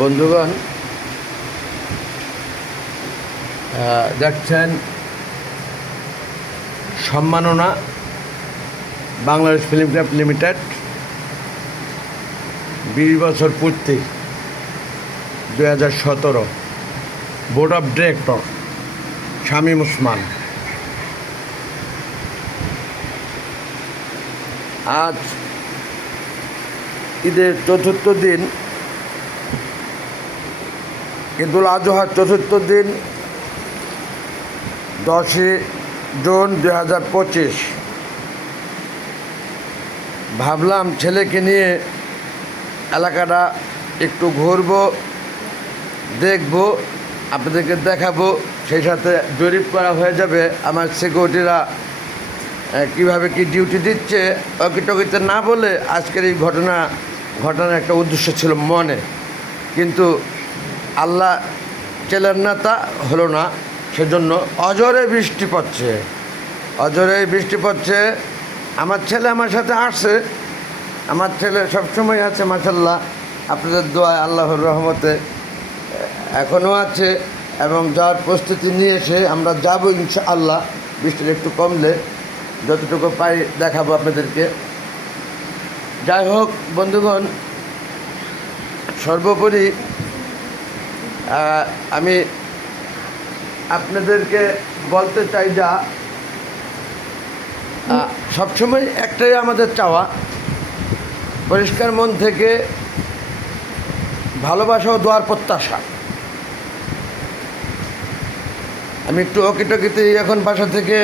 বন্ধুগণ দেখছেন সম্মাননা বাংলাদেশ ফিল্ম ক্রাফট লিমিটেড, বিশ বছর পূর্তি দু হাজার সতেরো, board of director Shamim Osman আজ ঈদের চতুর্থ দিন ঈদুল আজহার চতুর্থ দিন, দশই জুন দুই হাজার পঁচিশ। ভাবলাম ছেলেকে নিয়ে এলাকাটা একটু ঘুরবো, দেখব, আপনাদেরকে দেখাবো, সেই সাথে জরিপ করা হয়ে যাবে আমার সিকিউরিটিরা কীভাবে কি ডিউটি দিচ্ছে অকিটকিতে না বলে আজকের এই ঘটনা, ঘটনার একটা উদ্দেশ্য ছিল মনে। কিন্তু আল্লাহ চেলেন না তা হলো না। সেজন্য অজরে বৃষ্টি পড়ছে। অজরে বৃষ্টি পড়ছে। আমার ছেলে আমার সাথে আসছে। আমার ছেলে সবসময় আছে মাসাল্লাহ আপনাদের দোয়ায় আল্লাহর রহমতে এখনও আছে এবং যাওয়ার প্রস্তুতি নিয়ে এসে আমরা যাব ইনশা আল্লাহ বৃষ্টিটা একটু কমলে যতটুকু পাই দেখাবো আপনাদেরকে। যাই হোক, বন্ধুগণ, সর্বোপরি আমি আপনাদেরকে বলতে চাই যা সবসময় একটাই আমাদের চাওয়া, পরিষ্কার মন থেকে ভালোবাসা ও দোয়ার প্রত্যাশা। আমি একটু অকিটকিতে এখন বাসা থেকে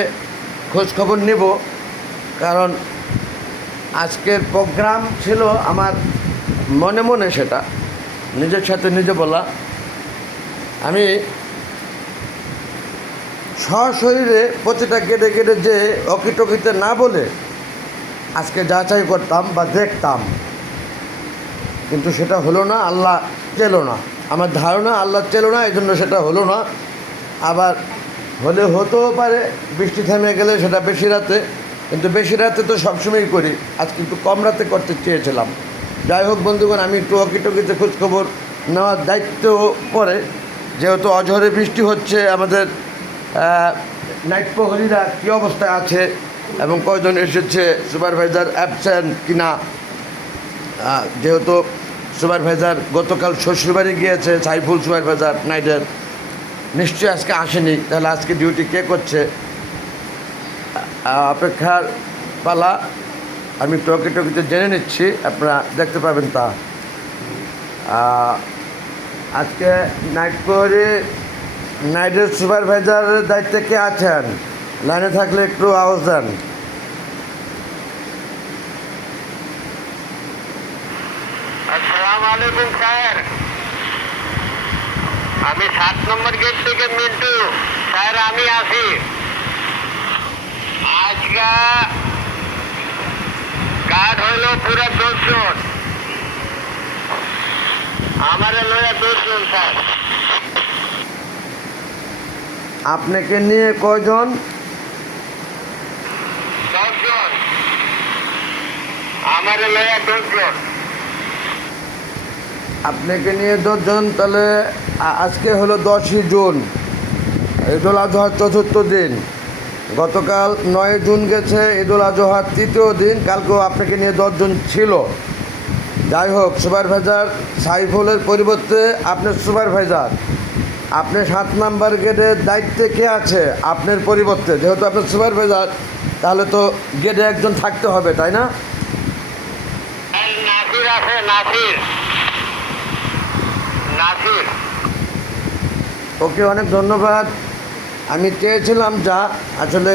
খোঁজ খবর নেব, কারণ আজকের প্রোগ্রাম ছিল আমার মনে মনে সেটা, নিজের সাথে নিজে বলা। আমি সশরীরে প্রতিটা কেটে কেটে যে অকিটকিতে না বলে আজকে যাচাই করতাম বা দেখতাম, কিন্তু সেটা হলো না, আল্লাহ চেলো না। আমার ধারণা আল্লাহ চেলো না এই জন্য সেটা হলো না। আবার হলে হতেও পারে, বৃষ্টি থেমে গেলে সেটা বেশি রাতে, কিন্তু বেশি রাতে তো সবসময়ই করি। আজকে একটু কম রাতে করতে চেয়েছিলাম। যাই হোক বন্ধুগণ, আমি একটু অকিটকিতে খোঁজখবর নেওয়ার দায়িত্ব পড়ে যেহেতু অঝরে বৃষ্টি হচ্ছে, আমাদের নাইট প্রহরীরা কী অবস্থায় আছে এবং কয়জন এসেছে, সুপারভাইজার অ্যাবসেন্ট কিনা? যেহেতু সুপারভাইজার গতকাল শ্বশুরবাড়ি গিয়েছে, সাইফুল সুপারভাইজার নাইটের নিশ্চয়ই আজকে আসেনি, তাহলে আজকে ডিউটি কে করছে? অপেক্ষার পালা, আমি টকি টকিতে জেনে নিচ্ছি, আপনারা দেখতে পাবেন তা। আজকে নাইট করে নাইটের সুপারভাইজারের দায়িত্বে কে আছেন? লাইনে থাকলে একটু আওয়াজ দেন। আসসালামু আলাইকুম স্যার। আমি সাত নম্বর গেট থেকে মিন্টু। স্যার, আমি আছি। আজকা কার্ড হইল পুরো দশজন আমার লয়া দশজন স্যার। আপনাকে নিয়ে কয়জন? দশজন। আমার লয়া দশজন। আপনাকে নিয়ে দশজন তাহলে আজকে হলো দশই জুন। ঈদুল আজহার চতুর্থ দিন। গতকাল নয় জুন গেছে ঈদুল আজহার তৃতীয় দিন। কালকেও আপনাকে নিয়ে দশজন ছিল। যাই হোক সুপারভাইজার সাইফুলের পরিবর্তে আপনার সুপারভাইজার। আপনি সাত নাম্বার গেটের দায়িত্বে কে আছে? আপনার পরিবর্তে। যেহেতু আপনার সুপারভাইজার তাহলে তো গেটে একজন থাকতে হবে তাই না? নাসির ওকে অনেক ধন্যবাদ। আমি চেয়েছিলাম যা আসলে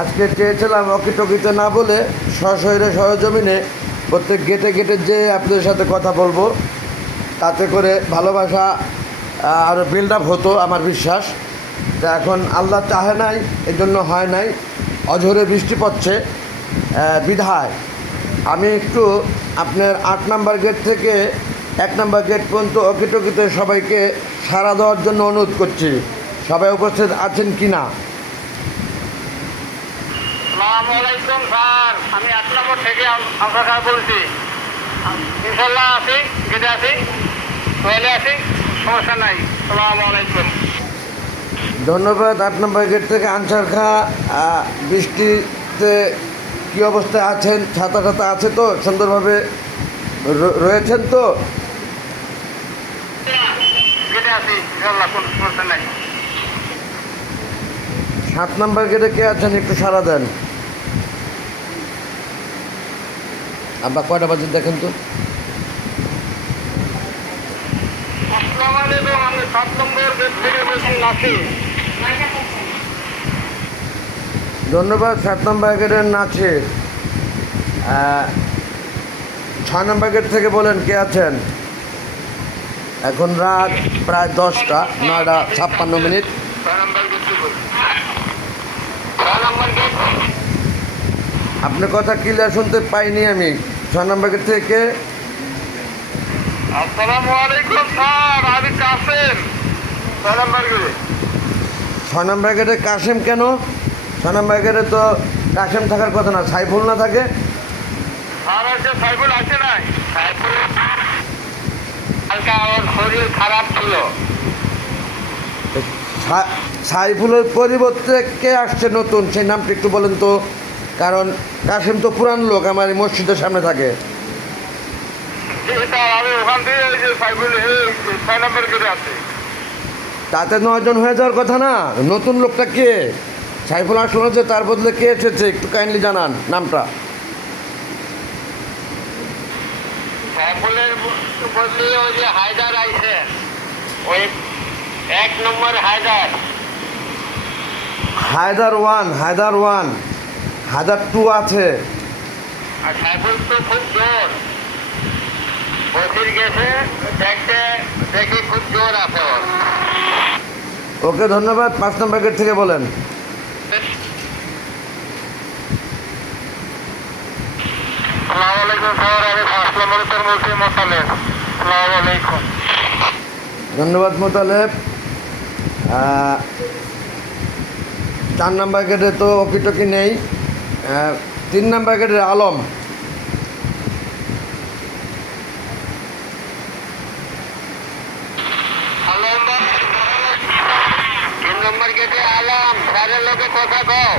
আজকে চেয়েছিলাম অকিটকিতে না বলে সশরীরে সরজমিনে প্রত্যেক গেটে গেটে যে আপনাদের সাথে কথা বলব, তাতে করে ভালোবাসা আরও বিল্ড আপ হতো আমার বিশ্বাস। তা এখন আল্লাহ চাহে নাই এই জন্য হয় নাই। অঝরে বৃষ্টি পড়ছে বিধায়। আমি একটু আপনার আট নাম্বার গেট থেকে এক নাম্বার গেট পর্যন্ত অকিটকিতে সবাইকে সাড়া দেওয়ার জন্য অনুরোধ করছি। সবাই উপস্থিত আছেন কি না সালাম আলাইকুম স্যার। আমি আট নম্বর থেকে আপনার বলছি। ইনশাল্লাহ আছি গেটে আছি চলে আসি সমস্যা নাই। সালাম আলাইকুম। ধন্যবাদ আট নম্বর গেট থেকে আনসার খা। বৃষ্টিতে কী অবস্থায় আছেন? ছাতা ছাতা আছে তো? সুন্দরভাবে রয়েছেন তো? গেটে আসি কোনো সমস্যা নাই। সাত নম্বর গেটে কে আছেন? একটু সাড়া দেন। আমরা কয়টা বাজে দেখেন তো? ধন্যবাদ সাত নম্বর গেটের নাচে। ছয় নম্বর গেট থেকে বলেন কে আছেন? এখন রাত প্রায় দশটা নয়টা ছাপ্পান্ন মিনিট। আপনার কথা ক্লিয়ার শুনতে পাইনি আমি। ছয় নম্বর গেট থেকে। কে? আসসালামু আলাইকুম স্যার। আমি কাসেম। ছয় নম্বর গেট। ছয় নম্বর গেটে কাশেম কেন? ছয় নম্বর গেটে তো কাশেম থাকার কথা না সাইফুল না থাকে? স্যার আছে সাইফুল আছে নাই। সাইফুল হালকা ওর শরীর খারাপ ছিল। সাইফুলের পরিবর্তে কে আসছে নতুন? সেই নামটা একটু বলেন তো। কারণ কাশেম তো পুরান লোক আমার এই মসজিদের সামনে থাকে। তাতে নয়জন হয়ে যাওয়ার কথা না নতুন লোকটা কে? সাইফুল আসলো যে তার বদলে কে এসেছে? একটু কাইন্ডলি জানান নামটা। হায়দার আইছে। ওই এক নম্বর Haider. Haider one Haider one. Haider two আছে। আর সাইফুল তো খুব জোর। বসির গেছে দেখতে দেখি খুব জোর আছে ওকে ধন্যবাদ পাঁচ নম্বর গেট থেকে বলেন। ধন্যবাদ মোতালেব। চার নাম্বার গেটে তো ওকিটকি নেই। তিন নাম্বার গেটের আলম। তিন নম্বর আলম। কথা কও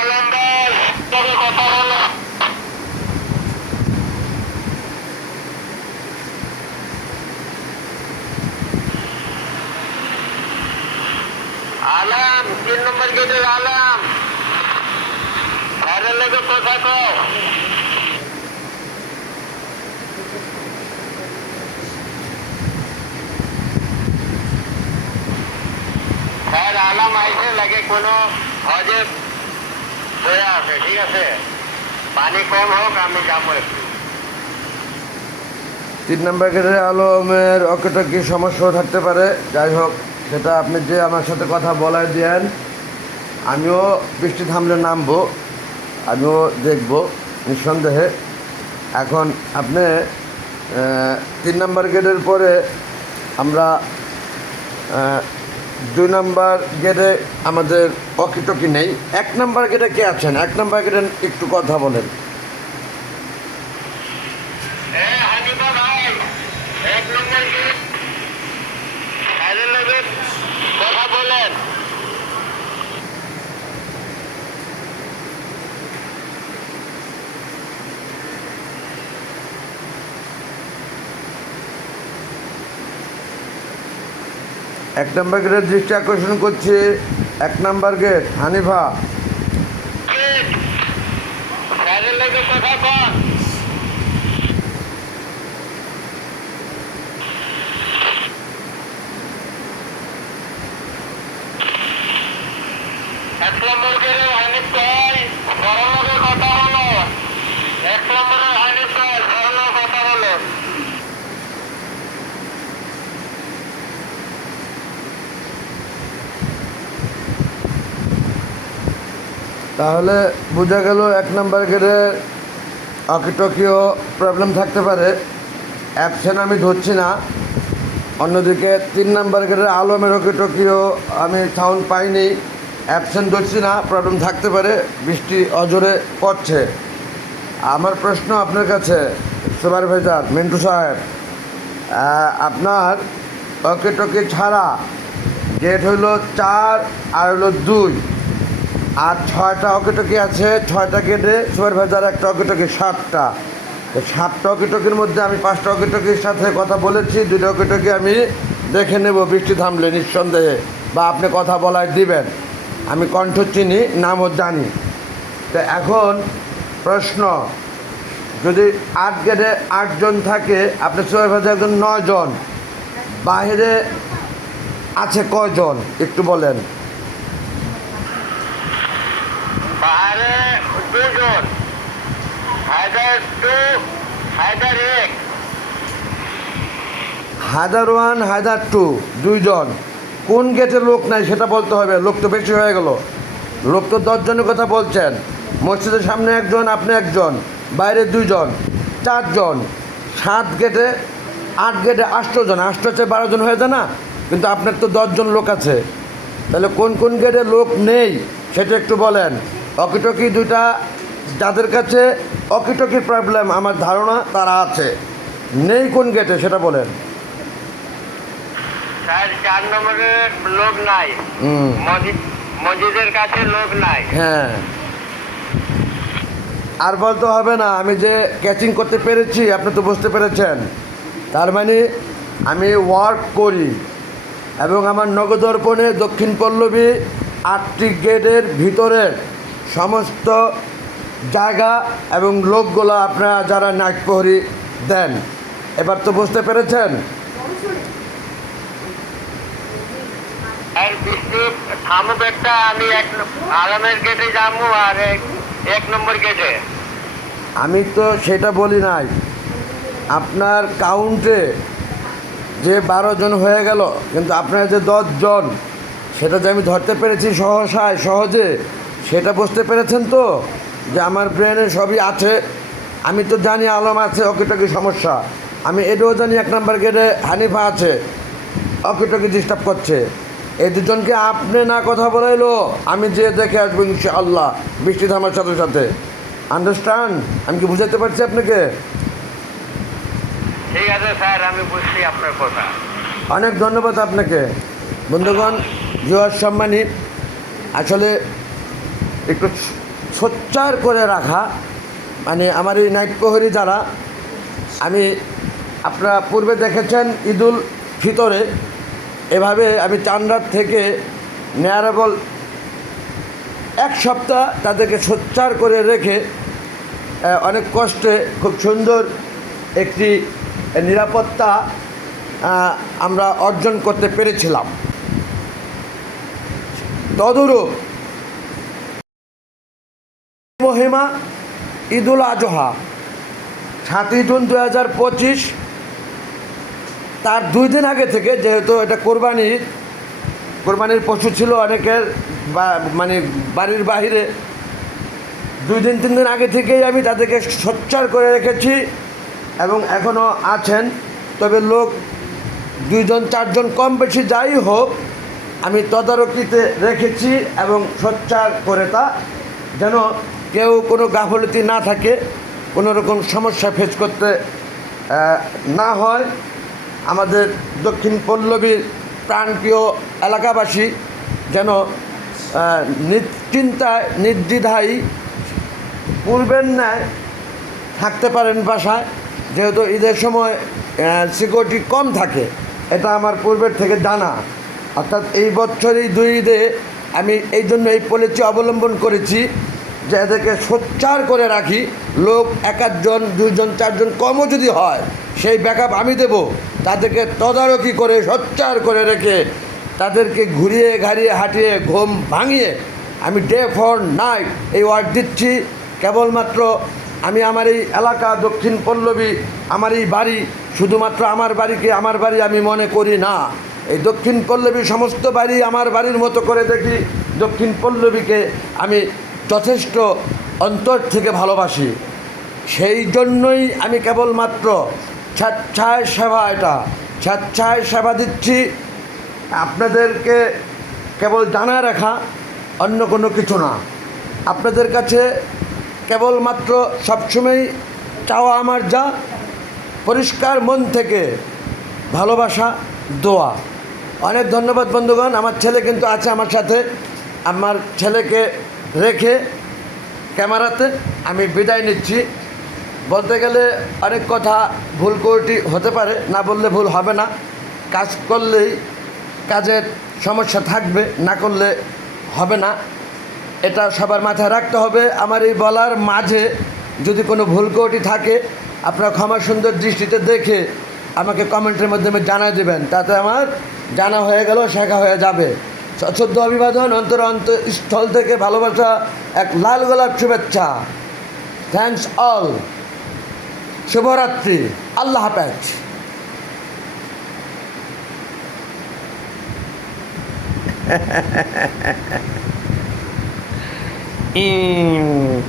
আলম ভাই তবে কথা বলো আলাম তিন নম্বর গেটের আলাম স্যারের লোকে কথা কও তিন নাম্বার গেটের আলমের অকিটকি সমস্যাও থাকতে পারে যাই হোক সেটা আপনি যে আমার সাথে কথা বলায় দেন আমিও বৃষ্টি থামলে নামবো আমিও দেখব, নিঃসন্দেহে। এখন আপনি তিন নম্বর গেটের পরে আমরা দুই নম্বর গেটে আমাদের অকিটকি নেই। এক নম্বর গেটে কে আছেন? এক নম্বর গেটে একটু কথা বলেন এ হানিফা ভাই এক নম্বর গেট স্যারের লোকে কথা বলেন এক নম্বর গেটের দৃষ্টি আকর্ষণ করছে। এক নাম্বার গেট হানিফা। কথা কন এক নম্বর গেটে হানিফ ভাই বড় লোকের কথা হলো এক নম্বরের হানিফ ভাই বড় লোক কথা হলো তাহলে বোঝা গেল এক নাম্বার গেটে অকিটকিও প্রবলেম থাকতে পারে। অ্যাবসেন্ট আমি ধরছি না। অন্যদিকে তিন নাম্বার গেটের আলমের হকি টোকিও আমি সাউন্ড পাইনি। অ্যাবসেন্ট ধরছি না প্রবলেম থাকতে পারে। বৃষ্টি অজরে পড়ছে। আমার প্রশ্ন আপনার কাছে সুপারভাইজার মিন্টু সাহেব আপনার হকি টকি ছাড়া গেট হইল চার আর হইল দুই। আর ছয়টা অকিটকি আছে, ছয়টা গেটে সুপারভাইজার একটা অকিটকি সাতটা। তো সাতটা অকিটকির মধ্যে আমি পাঁচটা অকিটকির সাথে কথা বলেছি দুটো অকিটকি আমি দেখে নেব, বৃষ্টি থামলে নিঃসন্দেহে, বা আপনি কথা বলায় দিবেন। আমি কণ্ঠ চিনি, নামও জানি। তো এখন প্রশ্ন, যদি আট গেটে আটজন থাকে, আপনি সুপারভাইজার একজন নয়জন বাইরে আছে কয়জন? একটু বলেন। বাহারে দুজন হায়দার টু হায়দার এক। হায়দার ওয়ান, হায়দার টু, দুইজন। কোন গেটে লোক নাই সেটা বলতে হবে। লোক তো বেশি হয়ে গেল। লোক তো দশজনের কথা বলছেন। মসজিদের সামনে একজন, আপনি একজন, বাইরে দুইজন, চারজন। সাত গেটে, আট গেটে আষ্টজন আষ্ট হচ্ছে বারো জন হয়ে যায় না? কিন্তু আপনার তো দশজন লোক আছে। তাহলে কোন কোন গেটে লোক নেই, সেটা একটু বলেন। অকিটকি দুইটা যাদের কাছে অকিটকির প্রবলেম আমার ধারণা তারা আছে। নেই কোন গেটে সেটা বলেন। স্যার চার নম্বরের লোক নাই। মসজিদের কাছে লোক নাই। হ্যাঁ। আর বলতে হবে না আমি যে ক্যাচিং করতে পেরেছি আপনি তো বুঝতে পেরেছেন। তার মানে আমি ওয়ার্ক করি। এবং আমার নগদর্পণে দক্ষিণ পল্লবী আটটি গেটের ভিতরের সমস্ত জায়গা এবং লোকগুলো আপনারা যারা নাইট প্রহরী দেন। এবার তো বুঝতে পেরেছেন? আর বৃষ্টি থামুক একটা আমি এক আরামের গেটে যাব আর এক- এক নম্বর গেটে। আমি তো সেটা বলি নাই। আপনার কাউন্টে যে বারো জন হয়ে গেল কিন্তু আপনার যে দশ জন সেটা যে আমি ধরতে পেরেছি সহসায় সহজে সেটা বুঝতে পেরেছেন তো? যে আমার ব্রেনে সবই আছে। আমি তো জানি আলম আছে অকিটকি সমস্যা। আমি এটাও জানি এক নাম্বার গেটে হানিফা আছে অকিটকি ডিস্টার্ব করছে। এই দুজনকে আপনি না কথা বলাইলো আমি যে দেখে আসব ইনশাআল্লাহ বৃষ্টি থামার সাথে সাথে। আন্ডারস্ট্যান্ড আমি কি বুঝাতে পারছি আপনাকে? ঠিক আছে স্যার আমি বুঝছি আপনার কথা। অনেক ধন্যবাদ আপনাকে। বন্ধুগণ জুয়ার সম্মানী আসলে একটু সোচ্চার করে রাখা। মানে আমার এই নাইট প্রহরী যারা, আমি আপনারা পূর্বে দেখেছেন ঈদুল ফিতরে। এভাবে আমি চান্ডার থেকে নেয়ারেবল এক সপ্তাহ তাদেরকে সোচ্চার করে রেখে অনেক কষ্টে খুব সুন্দর একটি নিরাপত্তা আমরা অর্জন করতে পেরেছিলাম। তদরূপ মহিমা ঈদুল আজহা। সাতই জুন দু হাজার পঁচিশ, তার দুই দিন আগে থেকে যেহেতু এটা কোরবানির কোরবানির পশু ছিল অনেকের মানে বাড়ির বাইরে দুই দিন, তিন দিন আগে থেকেই আমি তাদেরকে সোচ্চার করে রেখেছি এবং এখনও আছেন। তবে লোক দুইজন, চারজন কম বেশি যাই হোক, আমি তদারকিতে রেখেছি এবং সোচ্চার করে তা যেন কেউ কোনো গাফলতি না থাকে, কোনো রকম সমস্যা ফেস করতে না হয়। আমাদের দক্ষিণ পল্লবীর প্রাণপ্রিয় এলাকাবাসী যেন নিশ্চিন্তায়, নির্দ্বিধায় পূর্বের ন্যায় থাকতে পারেন বাসায়। যেহেতু ঈদের সময় সিকিউরিটি কম থাকে, এটা আমার পূর্বের থেকে জানা। অর্থাৎ এই বছরই দুই ঈদে আমি এই জন্য এই পলিসি অবলম্বন করেছি। যে এদেরকে সোচ্চার করে রাখি, লোক এক একজন দুজন চারজন কমও যদি হয়, সেই ব্যাকআপ আমি দেব। তাদেরকে তদারকি করে, সোচ্চার করে রেখে তাদেরকে ঘুরিয়ে, ঘাড়িয়ে, হাঁটিয়ে, ঘুম ভাঙিয়ে আমি ডে ফর নাইট এই ওয়ার্ড দিচ্ছি। কেবলমাত্র আমি আমার এই এলাকা দক্ষিণ পল্লবী, আমার এই বাড়ি, শুধুমাত্র আমার বাড়িকে আমার বাড়ি আমি মনে করি না। এই দক্ষিণ পল্লবী সমস্ত বাড়ি আমার বাড়ির মতো করে দেখি। দক্ষিণ পল্লবীকে আমি যথেষ্ট অন্তর থেকে ভালোবাসি। সেই জন্যই আমি কেবলমাত্র স্বেচ্ছায় সেবা এটা, স্বেচ্ছায় সেবা দিচ্ছি। আপনাদেরকে কেবল জানা রাখা অন্য কোনো কিছু না। আপনাদের কাছে কেবলমাত্র সবসময় চাওয়া আমার যা, পরিষ্কার মন থেকে ভালোবাসা, দোয়া। অনেক ধন্যবাদ বন্ধুগণ, আমার ছেলে কিন্তু আছে আমার সাথে। আমার ছেলেকে রেখে ক্যামেরাতে আমি বিদায় নিচ্ছি। বলতে গেলে অনেক কথা ভুল কোটি হতে পারে, না বললে ভুল হবে না। কাজ করলেই কাজের সমস্যা থাকবে, না করলে হবে না। এটা সবার মাথায় রাখতে হবে। আমার এই বলার মাঝে যদি কোনো ভুল কোটি থাকে, আপনারা ক্ষমা সুন্দর দৃষ্টিতে দেখে আমাকে কমেন্টের মাধ্যমে জানাই দেবেন। তাতে আমার জানা হয়ে গেল, শেখা হয়ে যাবে। সশ্রদ্ধ অভিবাদন, অন্তর স্থল থেকে ভালোবাসা, এক লাল গোলাপ শুভেচ্ছা। থ্যাংকস অল শুভরাত্রি। আল্লাহ হাফেজ। ইম।